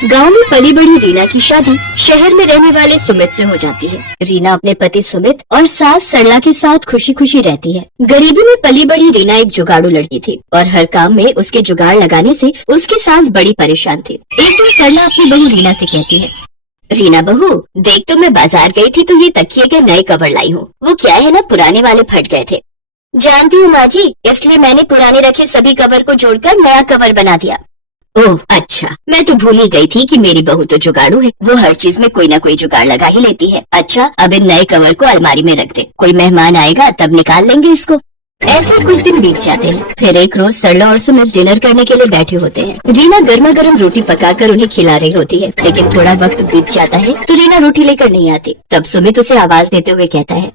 गांव में पली बड़ी रीना की शादी शहर में रहने वाले सुमित से हो जाती है। रीना अपने पति सुमित और सास सरला के साथ खुशी खुशी रहती है। गरीबी में पली बड़ी रीना एक जुगाड़ू लड़की थी और हर काम में उसके जुगाड़ लगाने से उसकी सास बड़ी परेशान थी। एक दिन सरला अपनी बहू रीना से कहती है, रीना बहू देख तो मैं बाजार गई थी तो ये तकिए के नए कवर लाई हूँ। वो क्या है ना, पुराने वाले फट गए थे। जानती हूँ माँ जी, इसलिए मैंने पुराने रखे सभी कवर को जोड़कर नया कवर बना दिया। ओह अच्छा, मैं तो भूल ही गई थी कि मेरी बहू तो जुगाड़ू है, वो हर चीज में कोई ना कोई जुगाड़ लगा ही लेती है। अच्छा, अब इन नए कवर को अलमारी में रख दे, कोई मेहमान आएगा तब निकाल लेंगे इसको। ऐसे कुछ दिन बीत जाते हैं। फिर एक रोज सरला और सुमित डिनर करने के लिए बैठे होते हैं। रीना गर्मा गर्म रोटी पकाकर उन्हें खिला रही होती है, लेकिन थोड़ा वक्त बीत जाता है तो रीना रोटी लेकर नहीं आती। तब सुमित उसे आवाज देते हुए कहता है,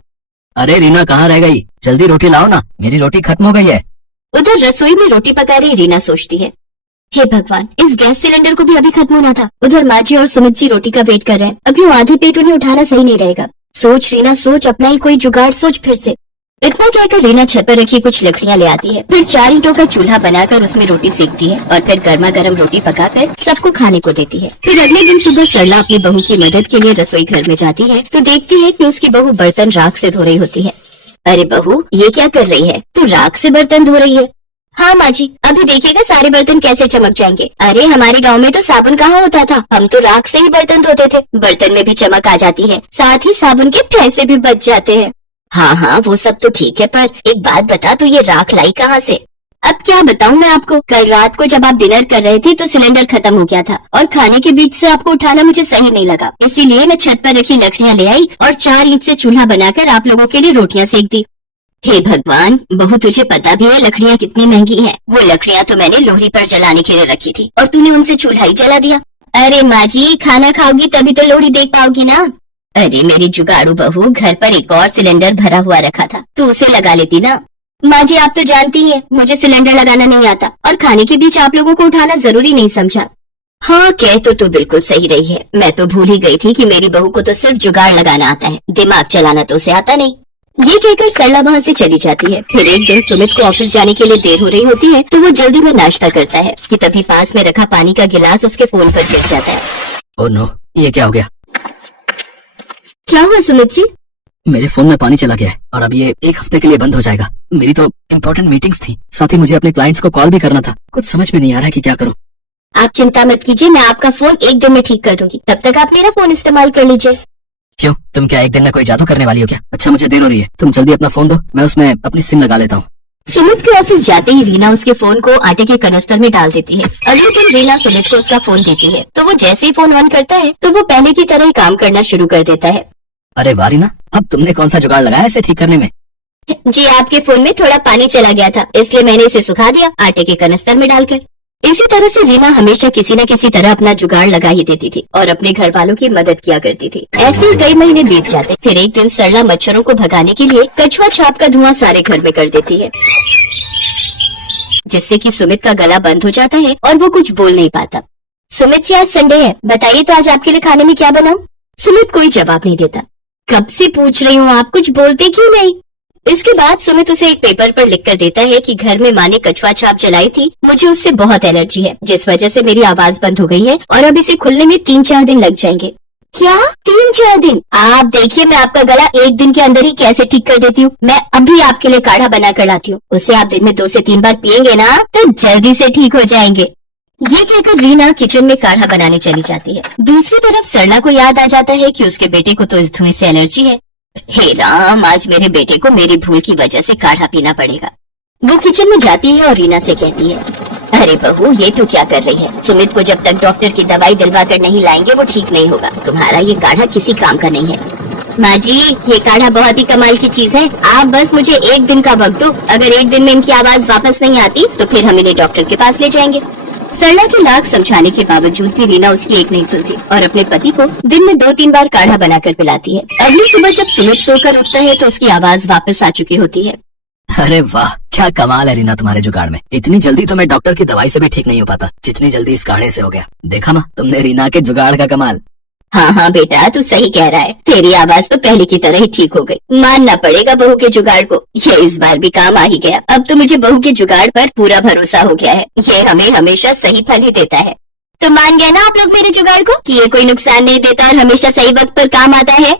अरे रीना कहाँ रह गई, जल्दी रोटी लाओ ना, मेरी रोटी खत्म हो गई है। उधर रसोई में रोटी पका रही रीना सोचती है, हे भगवान, इस गैस सिलेंडर को भी अभी खत्म होना था। उधर माँ जी और सुमित जी रोटी का वेट कर रहे हैं, अभी वो आधे पेट उन्हें उठाना सही नहीं रहेगा। सोच रीना सोच, अपना ही कोई जुगाड़ सोच फिर से। इतना कहकर रीना छत पर रखी कुछ लकड़ियाँ ले आती है, फिर 4 ईंटों का चूल्हा बनाकर उसमें रोटी सेकती है और फिर गर्मा गर्म रोटी पकाकर सबको खाने को देती है। फिर अगले दिन सुबह सरला अपनी बहू की मदद के लिए रसोई घर में जाती है तो देखती है कि उसकी बहू बर्तन राख से धो रही होती है। अरे बहू, ये क्या कर रही है, तू राख से बर्तन धो रही है? हाँ माँ जी, अभी देखिएगा सारे बर्तन कैसे चमक जाएंगे। अरे हमारे गांव में तो साबुन कहाँ होता था, हम तो राख से ही बर्तन धोते थे। बर्तन में भी चमक आ जाती है, साथ ही साबुन के पैसे भी बच जाते हैं। हाँ हाँ, वो सब तो ठीक है, पर एक बात बता, तो ये राख लाई कहाँ से? अब क्या बताऊँ मैं आपको, कल रात को जब आप डिनर कर रहे थे तो सिलेंडर खत्म हो गया था और खाने के बीच से आपको उठाना मुझे सही नहीं लगा, इसीलिए मैं छत पर रखी लकड़ियाँ ले आई और 4 ईंट से चूल्हा बनाकर आप लोगों के लिए रोटियाँ सेक दी। हे भगवान बहू, तुझे पता भी है लकड़ियाँ कितनी महंगी हैं? वो लकड़ियाँ तो मैंने लोहड़ी पर जलाने के लिए रखी थी और तूने उनसे चूल्हा ही जला दिया। अरे माँ जी, खाना खाओगी तभी तो लोहड़ी देख पाओगी ना। अरे मेरी जुगाड़ू बहू, घर पर एक और सिलेंडर भरा हुआ रखा था, तू उसे लगा लेती ना। माँ जी आप तो जानती हैं मुझे सिलेंडर लगाना नहीं आता और खाने के बीच आप लोगों को उठाना जरूरी नहीं समझा। हाँ कह तो तू बिल्कुल सही रही है, मैं तो भूल ही गई थी कि मेरी बहू को तो सिर्फ जुगाड़ लगाना आता है, दिमाग चलाना तो उसे आता नहीं। ये कहकर सरला वहाँ से चली जाती है। फिर एक दिन सुमित को ऑफिस जाने के लिए देर हो रही होती है तो वो जल्दी में नाश्ता करता है कि तभी पास में रखा पानी का गिलास उसके फोन पर गिर जाता है। ओह नो, ये क्या हो गया? क्या हुआ सुमित जी? मेरे फोन में पानी चला गया है और अब ये 1 हफ्ते के लिए बंद हो जाएगा। मेरी तो इम्पोर्टेंट मीटिंग्स थी, साथ ही मुझे अपने क्लाइंट्स को कॉल भी करना था। कुछ समझ में नहीं आ रहा है कि क्या करूँ। आप चिंता मत कीजिए, मैं आपका फोन 1 दिन में ठीक कर दूंगी, तब तक आप मेरा फोन इस्तेमाल कर लीजिए। क्यों, तुम क्या 1 दिन में कोई जादू करने वाली हो क्या? अच्छा मुझे देर हो रही है, तुम जल्दी अपना फोन दो, मैं उसमें अपनी सिम लगा लेता हूँ। सुमित के ऑफिस जाते ही रीना उसके फोन को आटे के कनस्तर में डाल देती है। अगले दिन रीना सुमित को उसका फोन देती है तो वो जैसे ही फोन ऑन करता है तो वो पहले की तरह ही काम करना शुरू कर देता है। अरे वाह रीना, अब तुमने कौन सा जुगाड़ लगाया इसे ठीक करने में? जी आपके फोन में थोड़ा पानी चला गया था, इसलिए मैंने इसे सुखा दिया आटे के कनस्तर में डालकर। इसी तरह से रीना हमेशा किसी न किसी तरह अपना जुगाड़ लगा ही देती थी और अपने घर वालों की मदद किया करती थी। ऐसे ही कई महीने बीत जाते। फिर एक दिन सरला मच्छरों को भगाने के लिए कछुआ छाप का धुआं सारे घर में कर देती है, जिससे कि सुमित का गला बंद हो जाता है और वो कुछ बोल नहीं पाता। सुमित जी आज संडे है, बताइए तो आज आपके लिए खाने में क्या बनाऊं? सुमित कोई जवाब नहीं देता। कब से पूछ रही हूँ, आप कुछ बोलते क्यों नहीं? इसके बाद सुमित उसे एक पेपर पर लिखकर देता है कि घर में माँ ने कछुआ छाप जलाई थी, मुझे उससे बहुत एलर्जी है, जिस वजह से मेरी आवाज बंद हो गई है और अब इसे खुलने में 3-4 दिन लग जाएंगे। क्या 3-4 दिन? आप देखिए मैं आपका गला 1 दिन के अंदर ही कैसे ठीक कर देती हूँ। मैं अभी आपके लिए काढ़ा बना कर लाती हूँ, उसे आप दिन में 2 से 3 बार पियेंगे ना तो जल्दी से ठीक हो जाएंगे। ये कहकर रीना किचन में काढ़ा बनाने चली जाती है। दूसरी तरफ सरला को याद आ जाता है कि उसके बेटे को तो इस धुएं से एलर्जी है। हे राम, आज मेरे बेटे को मेरी भूल की वजह से काढ़ा पीना पड़ेगा। वो किचन में जाती है और रीना से कहती है, अरे बहू ये तू क्या कर रही है? सुमित को जब तक डॉक्टर की दवाई दिलवा कर नहीं लाएंगे वो ठीक नहीं होगा। तुम्हारा ये काढ़ा किसी काम का नहीं है। माँ जी ये काढ़ा बहुत ही कमाल की चीज है, आप बस मुझे 1 दिन का वक्त दो, अगर 1 दिन में इनकी आवाज वापस नहीं आती तो फिर हम इन्हें डॉक्टर के पास ले जाएंगे। सरला के लाख समझाने के बावजूद भी रीना उसकी एक नहीं सुनती और अपने पति को दिन में 2-3 बार काढ़ा बनाकर पिलाती है। अगली सुबह जब सुमित सोकर उठता है तो उसकी आवाज वापस आ चुकी होती है। अरे वाह, क्या कमाल है रीना तुम्हारे जुगाड़ में। इतनी जल्दी तो मैं डॉक्टर की दवाई से भी ठीक नहीं हो पाता, जितनी जल्दी इस काढ़े से हो गया। देखा माँ, तुमने रीना के जुगाड़ का कमाल। हाँ हाँ बेटा, तू सही कह रहा है, तेरी आवाज तो पहले की तरह ही ठीक हो गई। मानना पड़ेगा बहू के जुगाड़ को, ये इस बार भी काम आ ही गया। अब तो मुझे बहू के जुगाड़ पर पूरा भरोसा हो गया है, ये हमें हमेशा सही फल ही देता है। तो मान गए ना आप लोग मेरे जुगाड़ को कि ये कोई नुकसान नहीं देता और हमेशा सही वक्त पर काम आता है।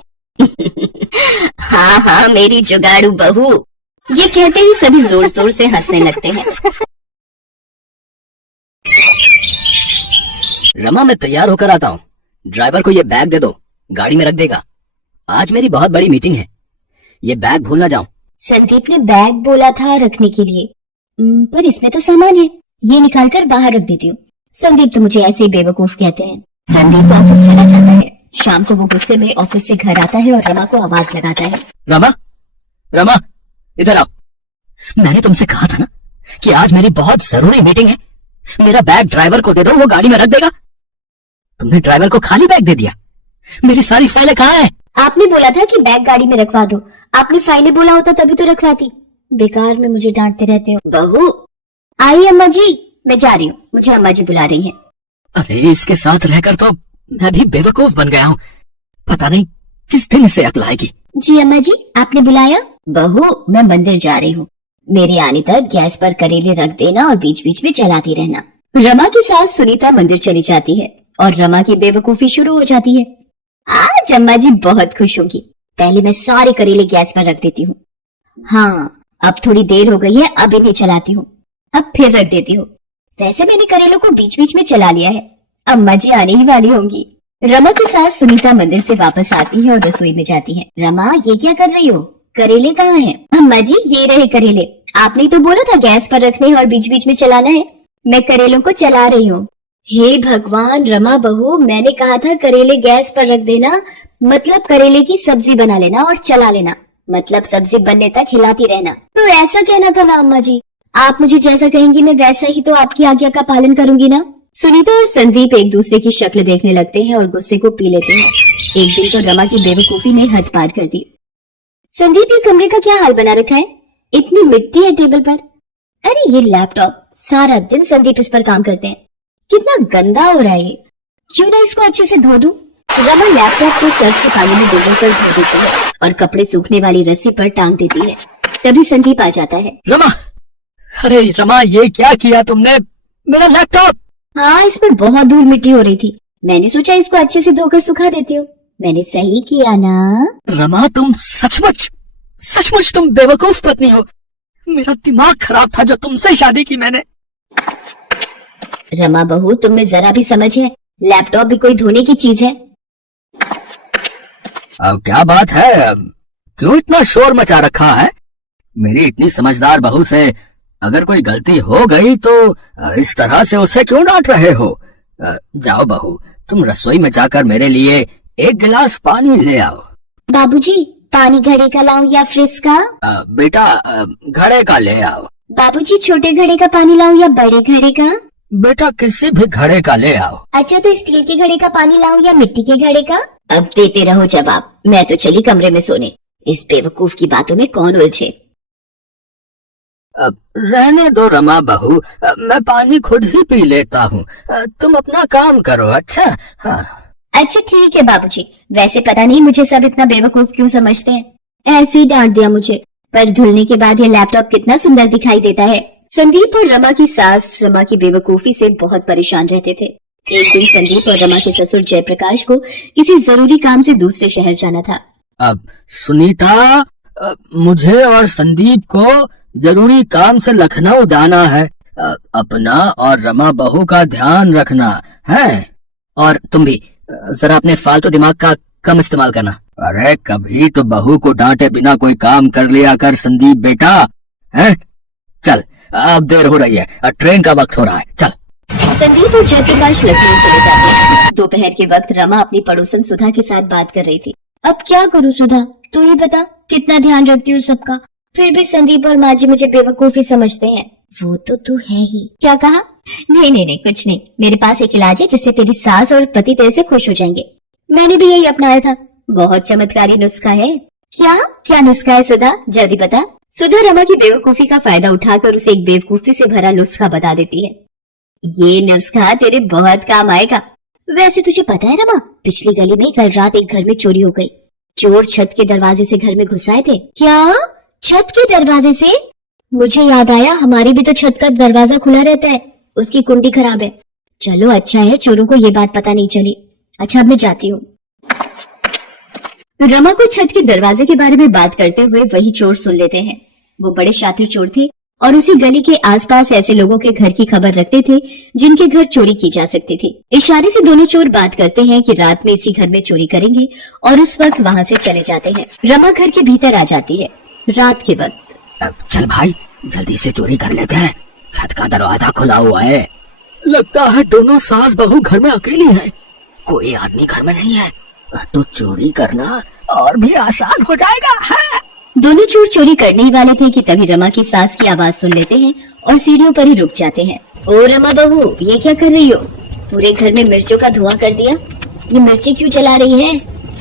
हाँ हाँ मेरी जुगाड़ू बहू। ये कहते ही सभी जोर जोर से हंसने लगते हैं। रमा मैं तैयार होकर आता हूँ, ड्राइवर को ये बैग दे दो, गाड़ी में रख देगा। आज मेरी बहुत बड़ी मीटिंग है, ये बैग भूल ना जाऊं। संदीप ने बैग बोला था रखने के लिए, पर इसमें तो सामान है, ये निकाल कर बाहर रख देती हूँ। संदीप तो मुझे ऐसे ही बेवकूफ कहते हैं। संदीप ऑफिस चला जाता है। शाम को वो गुस्से में ऑफिस से घर आता है और रमा को आवाज लगाता है। रमा, रमा इधर आओ। मैंने तुमसे कहा था ना कि आज मेरी बहुत जरूरी मीटिंग है, मेरा बैग ड्राइवर को दे दो, वो गाड़ी में रख देगा। तुमने ड्राइवर को खाली बैग दे दिया। मेरी सारी फाइलें कहाँ हैं? आपने बोला था कि बैग गाड़ी में रखवा दो। आपने फाइलें बोला होता तभी तो रखवाती। बेकार में मुझे डांटते रहते हो। बहू आई अम्मा जी, मैं जा रही हूँ, मुझे अम्मा जी बुला रही हैं। अरे इसके साथ रहकर तो मैं भी बेवकूफ बन गया हूँ, पता नहीं किस दिन इसे अकल आएगी। जी अम्मा जी, आपने बुलाया? बहू मैं मंदिर जा रही हूँ, मेरे आने तक गैस पर करेले रख देना और बीच बीच में चलाती रहना। रमा की सास सुनीता मंदिर चली जाती है और रमा की बेवकूफी शुरू हो जाती है। आज अम्मा जी बहुत खुश होगी। पहले मैं सारे करेले गैस पर रख देती हूँ। हाँ अब थोड़ी देर हो गई है, अभी नहीं चलाती हूँ, अब फिर रख देती हूँ। वैसे मैंने करेलों को बीच बीच में चला लिया है, अम्मा जी आने ही वाली होंगी। रमा की सास सुनीता मंदिर से वापस आती है और रसोई में जाती है। रमा ये क्या कर रही हो? करेले कहाँ हैं? अम्मा जी ये रहे करेले, आपने तो बोला था गैस पर रखने और बीच बीच में चलाना है, मैं करेलों को चला रही हूँ। हे भगवान रमा बहू, मैंने कहा था करेले गैस पर रख देना, मतलब करेले की सब्जी बना लेना और चला लेना, मतलब सब्जी बनने तक हिलाती रहना। तो ऐसा कहना था ना अम्मा जी, आप मुझे जैसा कहेंगी मैं वैसा ही तो आपकी आज्ञा का पालन करूंगी ना। सुनीता और संदीप एक दूसरे की शक्ल देखने लगते हैं और गुस्से को पी लेते हैं। एक दिन तो रमा की बेवकूफी ने हद पार कर दी। संदीप ये कमरे का क्या हाल बना रखा है? इतनी मिट्टी है टेबल पर। अरे ये लैपटॉप, सारा दिन संदीप इस पर काम करते हैं, कितना गंदा हो रहा है ये, क्यों ना इसको अच्छे से धो दूं। रमा लैपटॉप को सर्फ के पानी में डुबोकर धो देती है और कपड़े सूखने वाली रस्सी पर टांग देती है। तभी संदीप आ जाता है। रमा, अरे रमा ये क्या किया तुमने? मेरा लैपटॉप। हाँ इस पर बहुत धूल मिट्टी हो रही थी, मैंने सोचा इसको अच्छे से धोकर सुखा देती हूँ। मैंने सही किया ना? रमा तुम सचमुच तुम बेवकूफ पत्नी हो। मेरा दिमाग खराब था जो तुमसे शादी की मैंने। रमा बहू तुम में जरा भी समझ है? लैपटॉप भी कोई धोने की चीज है? अब क्या बात है, क्यों इतना शोर मचा रखा है? मेरी इतनी समझदार बहू से अगर कोई गलती हो गई तो इस तरह से उसे क्यों डांट रहे हो? जाओ बहू, तुम रसोई में जाकर मेरे लिए एक गिलास पानी ले आओ। बाबूजी पानी घड़े का लाऊं या फ्रिज का? बेटा घड़े का ले आओ। बाबूजी छोटे घड़े का पानी लाऊं या बड़े घड़े का? बेटा किसी भी घड़े का ले आओ। अच्छा तो स्टील के घड़े का पानी लाऊं या मिट्टी के घड़े का? अब देते रहो जवाब, मैं तो चली कमरे में सोने। इस बेवकूफ की बातों में कौन उलझे। रहने दो रमा बहू, मैं पानी खुद ही पी लेता हूँ, तुम अपना काम करो। अच्छा हाँ। अच्छा ठीक है बाबूजी, वैसे पता नहीं मुझे सब इतना बेवकूफ क्यों समझते हैं, ऐसे ही डांट दिया मुझे, पर धुलने के बाद ये लैपटॉप कितना सुंदर दिखाई देता है। संदीप और रमा की सास रमा की बेवकूफी से बहुत परेशान रहते थे। एक दिन संदीप और रमा के ससुर जयप्रकाश को किसी जरूरी काम से दूसरे शहर जाना था। अब सुनीता, मुझे और संदीप को जरूरी काम से लखनऊ जाना है, अपना और रमा बहू का ध्यान रखना है, और तुम भी जरा अपने फालतू दिमाग का कम इस्तेमाल करना। अरे कभी तो बहू को डांटे बिना कोई काम कर लिया कर संदीप बेटा, हैं? चल अब देर हो रही है, ट्रेन का वक्त हो रहा है, चल। संदीप और जयप्रकाश लखनऊ चले जाते हैं। दोपहर के वक्त रमा अपनी पड़ोसन सुधा के साथ बात कर रही थी। अब क्या करूँ सुधा, तू ही बता, कितना ध्यान रखती हूँ सबका, फिर भी संदीप और माँ जी मुझे बेवकूफी समझते हैं। वो तो तू है ही। क्या कहा? नहीं कुछ नहीं, मेरे पास एक इलाज है जिससे तेरी सास और पति तेरे से खुश हो जाएंगे। मैंने भी यही अपनाया था, बहुत चमत्कारी नुस्खा है। क्या नुस्खा है सुधा, जल्दी बता। सुधा रमा की बेवकूफी का फायदा उठाकर उसे एक बेवकूफी से भरा नुस्खा बता देती है। ये नुस्खा तेरे बहुत काम आएगा। वैसे तुझे पता है रमा, पिछली गली में कल रात एक घर में चोरी हो गई। चोर छत के दरवाजे से घर में घुस आए थे। क्या? छत के दरवाजे से? मुझे याद आया, हमारी भी तो छत का दरवाजा खुला रहता है, उसकी कुंडी खराब है। चलो अच्छा है चोरों को ये बात पता नहीं चली। अच्छा अब मैं जाती हूँ। रमा को छत के दरवाजे के बारे में बात करते हुए वही चोर सुन लेते हैं। वो बड़े शातिर चोर थे और उसी गली के आसपास ऐसे लोगों के घर की खबर रखते थे जिनके घर चोरी की जा सकती थी। इशारे से दोनों चोर बात करते हैं कि रात में इसी घर में चोरी करेंगे और उस वक्त वहाँ से चले जाते हैं। रमा घर के भीतर आ जाती है रात के वक्त। चल भाई जल्दी से चोरी कर लेते हैं, छत का दरवाजा खुला हुआ है। लगता है दोनों सास बहू घर में अकेली हैं, कोई आदमी घर में नहीं है, तो चोरी करना और भी आसान हो जाएगा है? दोनों चोर चोरी करने ही वाले थे कि तभी रमा की सास की आवाज सुन लेते हैं और सीढ़ियों पर ही रुक जाते हैं। ओ रमा बहू ये क्या कर रही हो? पूरे घर में मिर्चों का धुआं कर दिया। ये मिर्ची क्यों जला रही है?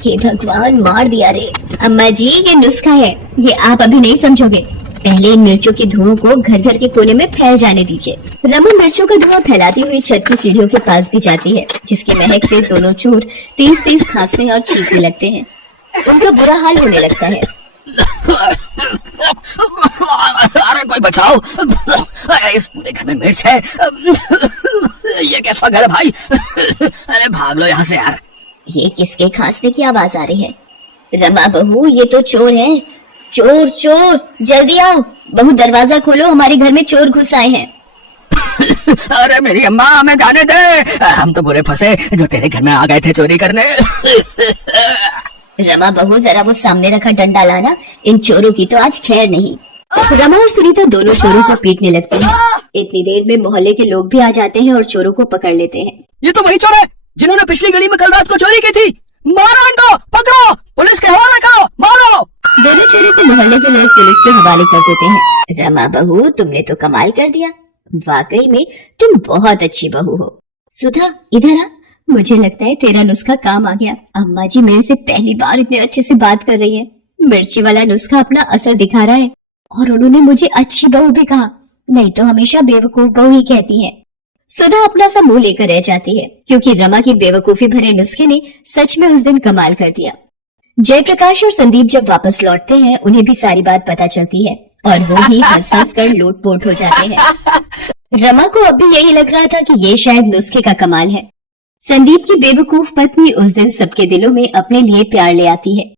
हे भगवान मार दिया रे। अम्मा जी ये नुस्खा है, ये आप अभी नहीं समझोगे। पहले इन मिर्चों के धुओं को घर घर के कोने में फैल जाने दीजिए। रमा मिर्चों का धुआं फैलाती हुई छत की सीढ़ियों के पास भी जाती है, जिसकी महक से दोनों चोर तेज तेज खांसने और छींकने लगते हैं। उनका बुरा हाल होने लगता है। अरे कोई बचाओ, इस पूरे घर में मिर्च है। ये कैसा घर है भाई? अरे भाग लो यहाँ से यार। ये किसके खांसने की आवाज आ रही है? रमा बहू ये तो चोर है। चोर चोर जल्दी आओ, बहू दरवाजा खोलो, हमारे घर में चोर घुस आए हैं। अरे मेरी अम्मा हमें जाने दे, हम तो बुरे फंसे जो तेरे घर में आ गए थे चोरी करने। रमा बहू जरा वो सामने रखा डंडा लाना, इन चोरों की तो आज खैर नहीं। रमा और सुनीता दोनों चोरों को पीटने लगते हैं। इतनी देर में मोहल्ले के लोग भी आ जाते हैं और चोरों को पकड़ लेते हैं। ये तो वही चोर है जिन्होंने पिछली गली में कल रात को चोरी की थी। मारो इनको, पकड़ो, पुलिस के हवाले करो, मारो। दोनों चोरों को मोहल्ले के लोग पुलिस के हवाले कर देते हैं। रमा बहू तुमने तो कमाल कर दिया, वाकई में तुम बहुत अच्छी बहू हो। सुधा इधर आ, मुझे लगता है तेरा नुस्खा काम आ गया। अम्मा जी मेरे से पहली बार इतने अच्छे से बात कर रही है। मिर्ची वाला नुस्खा अपना असर दिखा रहा है और उन्होंने मुझे अच्छी बहू भी कहा, नहीं तो हमेशा बेवकूफ बहू ही कहती है। सुधा अपना सा मुंह लेकर रह जाती है क्योंकि रमा की बेवकूफी भरे नुस्खे ने सच में उस दिन कमाल कर दिया। जयप्रकाश और संदीप जब वापस लौटते हैं उन्हें भी सारी बात पता चलती है और वो ही हंस हंस कर लोटपोट हो जाते हैं। रमा को अब भी यही लग रहा था कि ये शायद नुस्खे का कमाल है। संदीप की बेवकूफ पत्नी उस दिन सबके दिलों में अपने लिए प्यार ले आती है